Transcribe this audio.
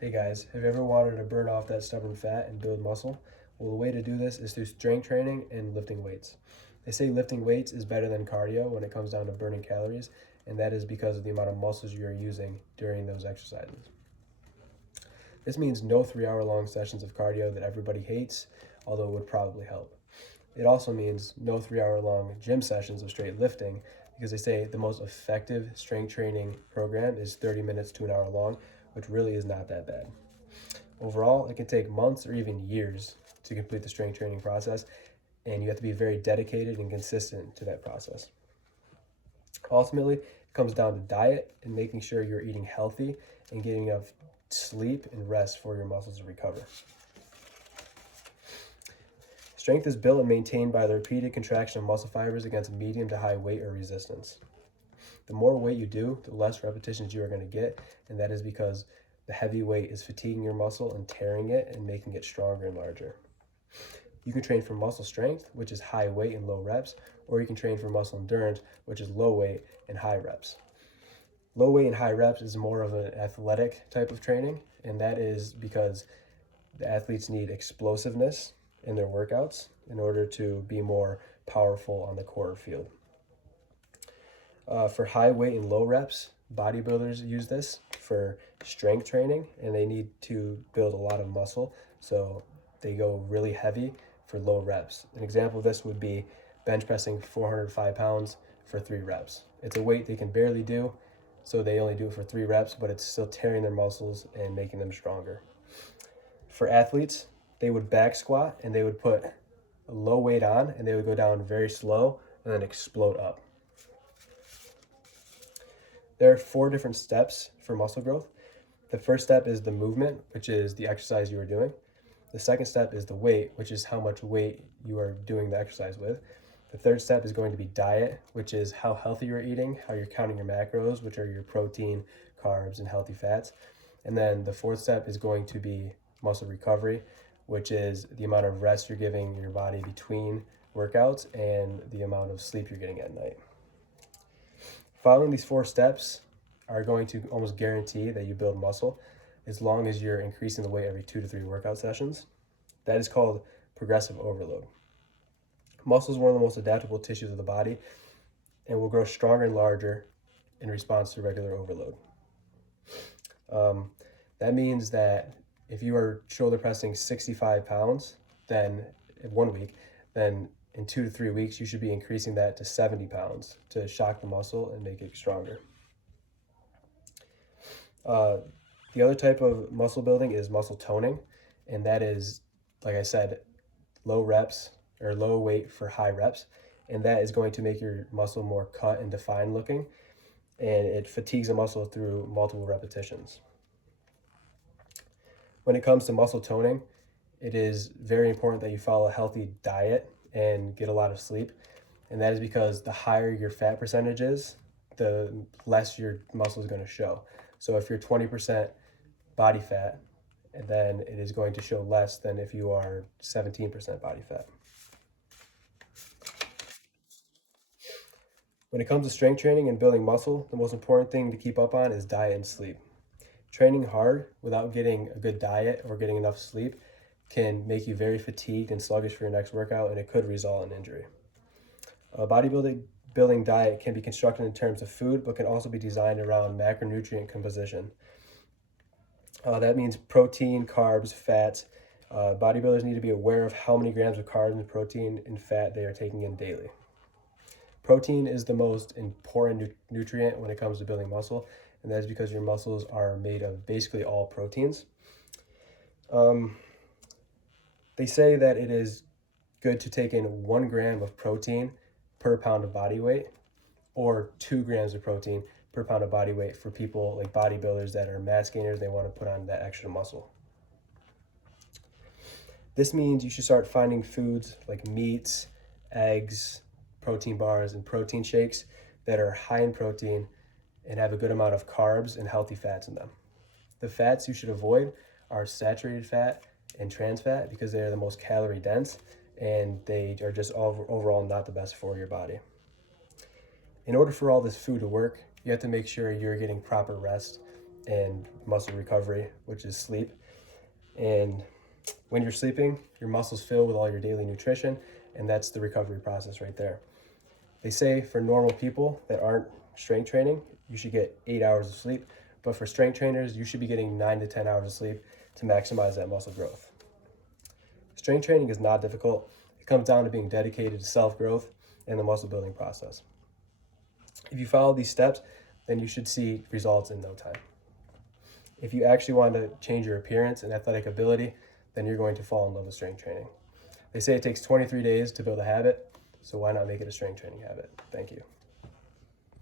Hey guys, have you ever wanted to burn off that stubborn fat and build muscle? Well, the way to do this is through strength training and lifting weights. They say lifting weights is better than cardio when it comes down to burning calories, and that is because of the amount of muscles you are using during those exercises. This means no 3 hour long sessions of cardio that everybody hates, although it would probably help. It also means no 3 hour long gym sessions of straight lifting because they say the most effective strength training program is 30 minutes to an hour long, which really is not that bad. Overall, it can take months or even years to complete the strength training process, and you have to be very dedicated and consistent to that process. Ultimately, it comes down to diet and making sure you're eating healthy and getting enough sleep and rest for your muscles to recover. Strength is built and maintained by the repeated contraction of muscle fibers against medium to high weight or resistance. The more weight you do, the less repetitions you are going to get, and that is because the heavy weight is fatiguing your muscle and tearing it and making it stronger and larger. You can train for muscle strength, which is high weight and low reps, or you can train for muscle endurance, which is low weight and high reps. Low weight and high reps is more of an athletic type of training, and that is because the athletes need explosiveness in their workouts in order to be more powerful on the court or field. For high weight and low reps, bodybuilders use this for strength training, and they need to build a lot of muscle, so they go really heavy for low reps. An example of this would be bench pressing 405 pounds for 3 reps. It's a weight they can barely do, so they only do it for 3 reps, but it's still tearing their muscles and making them stronger. For athletes, they would back squat and they would put a low weight on and they would go down very slow and then explode up. There are 4 different steps for muscle growth. The first step is the movement, which is the exercise you are doing. The second step is the weight, which is how much weight you are doing the exercise with. The third step is going to be diet, which is how healthy you're eating, how you're counting your macros, which are your protein, carbs, and healthy fats. And then the fourth step is going to be muscle recovery, which is the amount of rest you're giving your body between workouts and the amount of sleep you're getting at night. Following these 4 steps are going to almost guarantee that you build muscle as long as you're increasing the weight every 2 to 3 workout sessions. That is called progressive overload. Muscle is one of the most adaptable tissues of the body and will grow stronger and larger in response to regular overload. That means that if you are shoulder pressing 65 pounds, then in 1 week, then in 2 to 3 weeks, you should be increasing that to 70 pounds to shock the muscle and make it stronger. The other type of muscle building is muscle toning, and that is, like I said, low reps or low weight for high reps, and that is going to make your muscle more cut and defined looking, and it fatigues the muscle through multiple repetitions. When it comes to muscle toning, it is very important that you follow a healthy diet and get a lot of sleep, and that is because the higher your fat percentage is, the less your muscle is going to show. So if you're 20% body fat, and then it is going to show less than if you are 17% body fat. When it comes to strength training and building muscle, the most important thing to keep up on is diet and sleep. Training hard without getting a good diet or getting enough sleep can make you very fatigued and sluggish for your next workout, and it could result in injury. A bodybuilding diet can be constructed in terms of food, but can also be designed around macronutrient composition. That means protein, carbs, fats. Bodybuilders need to be aware of how many grams of carbs and protein and fat they are taking in daily. Protein is the most important nutrient when it comes to building muscle, and that is because your muscles are made of basically all proteins. They say that it is good to take in 1 gram of protein per pound of body weight, or 2 grams of protein per pound of body weight for people like bodybuilders that are mass gainers. They want to put on that extra muscle. This means you should start finding foods like meats, eggs, protein bars, and protein shakes that are high in protein and have a good amount of carbs and healthy fats in them. The fats you should avoid are saturated fat and trans fat because they are the most calorie dense and they are just overall not the best for your body. In order for all this food to work, you have to make sure you're getting proper rest and muscle recovery, which is sleep. And when you're sleeping, your muscles fill with all your daily nutrition, and that's the recovery process right there. They say for normal people that aren't strength training, you should get 8 hours of sleep, but for strength trainers, you should be getting 9 to 10 hours of sleep to maximize that muscle growth. Strength training is not difficult. It comes down to being dedicated to self-growth and the muscle building process. If you follow these steps, then you should see results in no time. If you actually want to change your appearance and athletic ability, then you're going to fall in love with strength training. They say it takes 23 days to build a habit, so why not make it a strength training habit? Thank you.